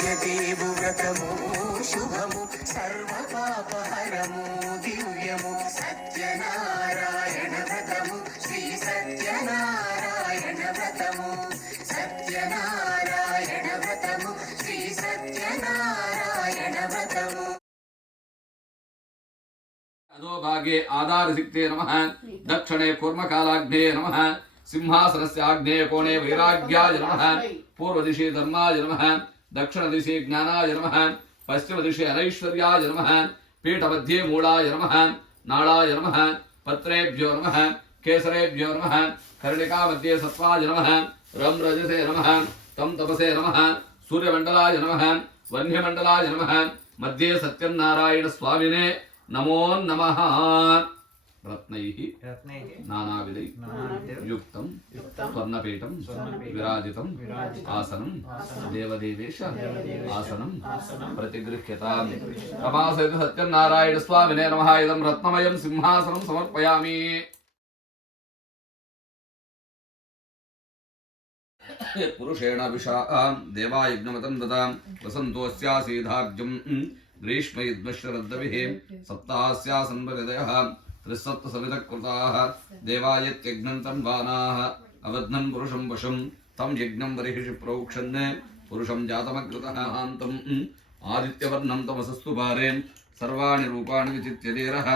సత్యదేవు వ్రతము శుభము సర్వపాపహరము దివ్యము సత్యనారాయణ వ్రతము శ్రీ సత్యనారాయణ వ్రతము సత్యనారాయణ వ్రతము శ్రీ సత్యనారాయణ వ్రతము. अधोभागे आधारसिक्ते नमः दक्षिणे कूर्मकालाग्ने नमः सिंहासनस्य आग्नेय कोणे वैराग्याय नमः पूर्वदिशि धर्माय नमः दक्षिणदिशि ज्ञानाय नमः पश्चिमदिशि अनैश्वर्याय नमः पीठमध्ये मूलाय नमः नाळाय नमः पत्रेभ्यो नमः केसरेभ्यो नमः कर्णिकामध्ये सत्त्वाय नमः रं रजसे नमः तं तपसे नमः सूर्यमण्डलाय नमः वह्निमण्डलाय नमः मध्ये सत्यनारायण स्वामिने नमो नमः. रत्नैः नानाविधैः युक्तं स्वर्णपीठं विराजितं आसनं देवदेवेश आसनं प्रतिगृह्यताम्. रमासहित सत्यनारायण स्वामिने नमः. इदं रत्नमयं सिंहासनं समर्पयामि. पुरुषेण विशां देवायज्ञमतं ददां वसन्तोऽस्यासीधार्जं ग्रीष्मयुद्मश्रद्दभिः सप्तास्यासन्वहृदयः त्रिसप्तसमितकृताः देवायत्यज्ञं तन्वानाः अवध्नं पुरुषं वशं तं यज्ञं बर्हिषि प्रोक्षन् पुरुषं जातमग्रतः हान्तम् आदित्यवर्णं तमसस्तु पारे सर्वाणि रूपाणि विचित्य धीरः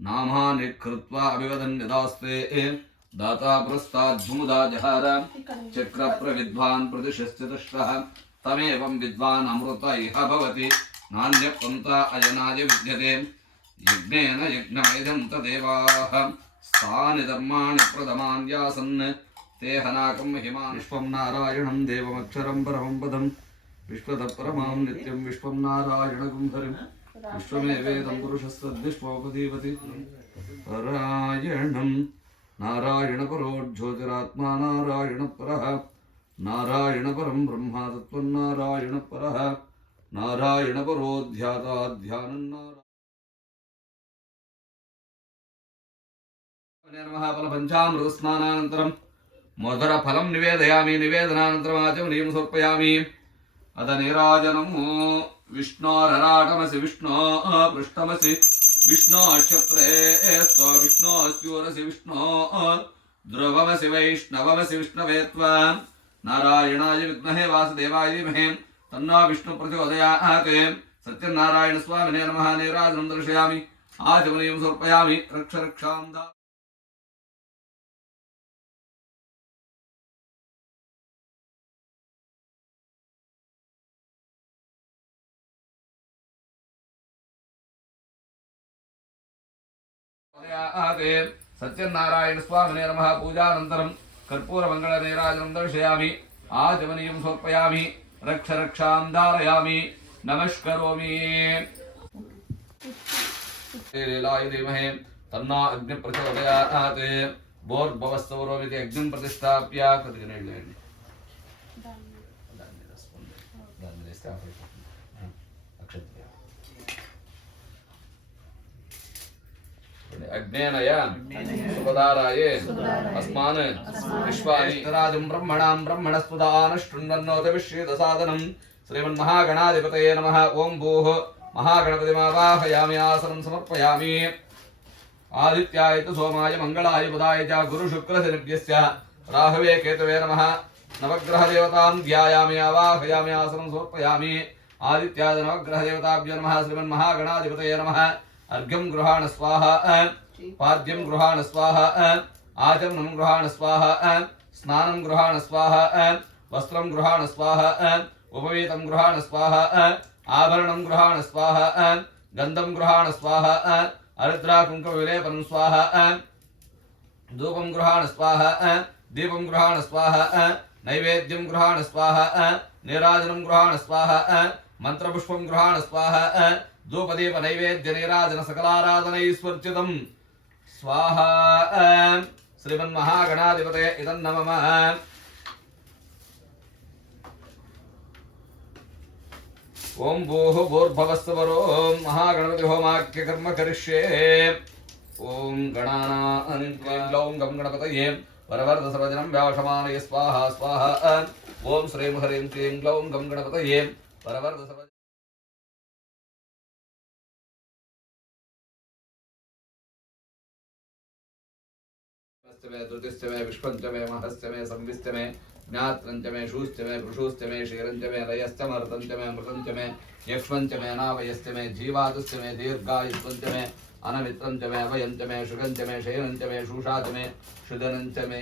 नामानि कृत्वा अभिवदन् यदास्ते दाता पुरस्ताद्भुमुदा जहार चक्रप्रविद्वान् प्रतिशश्चतुष्टः तमेवं विद्वान् अमृत इह भवति नान्यपन्था अयनाय विद्यते यज्ञेन यज्ञमयजं तदेवाः स्थानि धर्माणि प्रथमान्यासन् ते हनाकं महिमा. विश्वं नारायणं देवमक्षरं परमं पदं विश्वतः परमां नित्यं विश्वं नारायणगुं हरिं विश्वमेवेदं पुरुषस्तद्विश्वोपदीपति परायणं नारायणपरो ज्योतिरात्मा नारायणपरः नारायणपरं ब्रह्मा तत्त्वं नारायणपरः नारायणपरो ध्याता ध्यानं नमः. फलपञ्चामृतस्नानानन्तरं मधुरफलं निवेदयामि. निवेदनानन्तरम् आचमनीयं समर्पयामि. अथ नीराजनं विष्णोरराटमसि विष्णो पृष्ठमसि विष्णो क्षत्रे स्व विष्णो स्यूरसि विष्णो ध्रुवमसि वैष्णवमसि विष्णवे त्वां नारायणाय विद्महे वासुदेवाय धीमहि तन्नो विष्णु प्रचोदयात्. सत्यनारायण स्वामिने नमः. नीराजनं दर्शयामि. आचमनीयं समर्पयामि. रक्ष रक्षां दा सत्यनारायण स्वामिने नमः. पूजानन्तरं कर्पूरमङ्गलनीराजनं दर्शयामि. आचमनीयं समर्पयामि. रक्ष रक्षां धारयामि. नमस्करोमि. लीलाय धीमहि तन्नो अग्निः प्रचोदयात्. भोर्भुवस्सौरोमिति अग्निं प्रतिष्ठाप्य अग्नेनय सुपदाराय अस्मान् विश्वानि राजं ब्रह्मणां ब्रह्मणस्पदानशृण्वन्नोदविश्वेदसादनं श्रीमन्महागणाधिपतये नमः. ओं भूः महागणपतिमावाहयामि. आसनं समर्पयामि. आदित्याय तु सोमाय मङ्गलाय बुधाय च गुरुशुक्रशनिभ्यश्च राहवे केतवे नमः. नवग्रहदेवतां ध्यायामि. आवाहयामि. आसनं समर्पयामि. आदित्याय नवग्रहदेवताभ्यो नमः. श्रीमन्महागणाधिपतये नमः. अर्घ्यं गृहाण स्वाहा पाद्यं गृहाण स्वाहा आचमनं गृहाण स्वाहा स्नानं गृहाण स्वाहा वस्त्रं गृहाण स्वाहा उपवीतं गृहाण स्वाहा आभरणं गृहाण स्वाहा गन्धं गृहाण स्वाहा हरिद्राकुङ्कुमविलेपनं स्वाहा धूपं गृहाण स्वाहा दीपं गृहाण स्वाहा नैवेद्यं गृहाण स्वाहा नीराजनं गृहाण स्वाहा मंत्रपुष्पं गृहाण स्वाहा धूपदीप नैवेद्य नीराजन सकलाराधनैस्वर्चितं स्वाहा. श्रीमन्महागणाधिपते इदं नमः. ओं भूः भूर्भुवस्सुवरो महागणपति होमाख्य कर्म करिष्ये. ओं गणानां क्लीं गं गणपतये वरवरद सर्वजनं व्यावशमानये स्वाहा स्वाहा. ओं श्रीं ह्रीं क्लीं ग्लौं गं गणपतये परवर्धसव तुतिस्तमे विश्वन्तमे महस्तमे संविस्तमे ज्ञात्रन्तमे शूस्तमे पृषूस्तमे शीरन्तमे लयस्तमर्तन्तमे मृतन्तमे यक्ष्मन्तमे अनावयस्तमे जीवातुस्तमे दीर्घायुत्वन्तमे अनमित्रन्तमे अवयन्तमे शुगन्तमे शयनन्तमे शूषातमे शुदनन्तमे